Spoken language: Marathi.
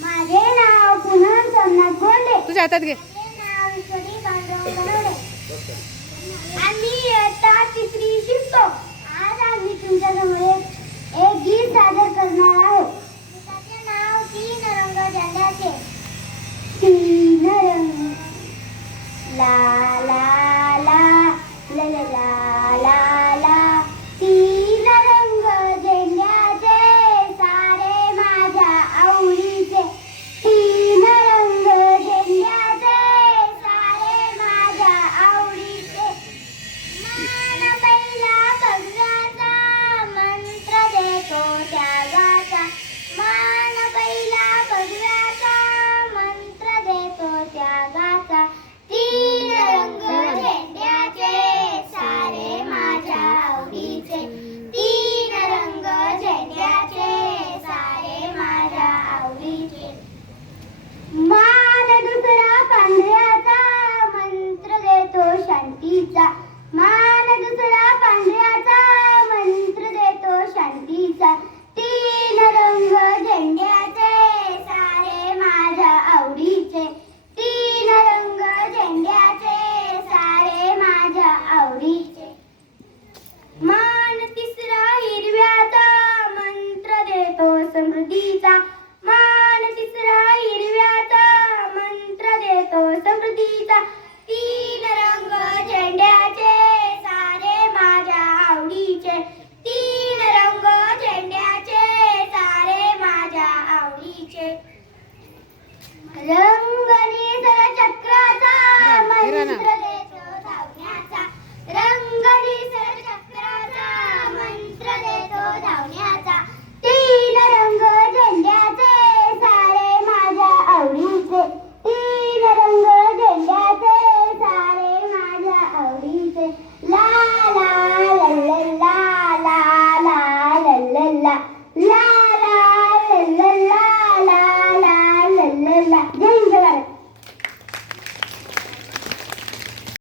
माझे नाव पुनम सोमनाथ बोंडे. तुझ्या हातात घे. माझे नाव ईश्वरी पांडुरंग बनवडे. आम्ही इयत्ता तिसरी शिकतो. आज आम्ही तुमच्यासमोर एक गीत सादर करणार आहोत. गीताचे नाव तीन रंग झेंड्याचे. तीन रंग ला ला ला ला ला ला ला ला. तीन रंग झेंड्याचे सारे माझ्या आवडीचे. तीन रंग झेंड्याचे सारे माझ्या आवडीचे. मान पहिला भगव्याचा मंत्र देतो त्यागाचा. मान पहिला भगव्याचा मंत्र देतो त्यागाचा. तीन रंग झेंड्याचे सारे माझ्या आवडीचे. तीन रंग झेंड्याचे सारे माझ्या आवडीचे. मान दुसरा पांढऱ्याचा मंत्र देतो शांतीचा. मान दुसरा पांढऱ्याचा मंत्र देतो शांतीचा. तीन रंग झेंड्याचे सारे माझ्या आवडीचे. तीन रंग झेंड्याचे सारे माझ्या आवडीचे. मान तिसरा हिरव्याचा मंत्र देतो समृद्धीचा. मान तिसरा हिरव्याचा मंत्र देतो समृद्धीचा. तीन रंग झेंड्याचे सारे माझ्या आवडीचे. तीन रंग झेंड्याचे सारे माझ्या आवडीचे. रंग निसर्ग चक्राचा मंत्र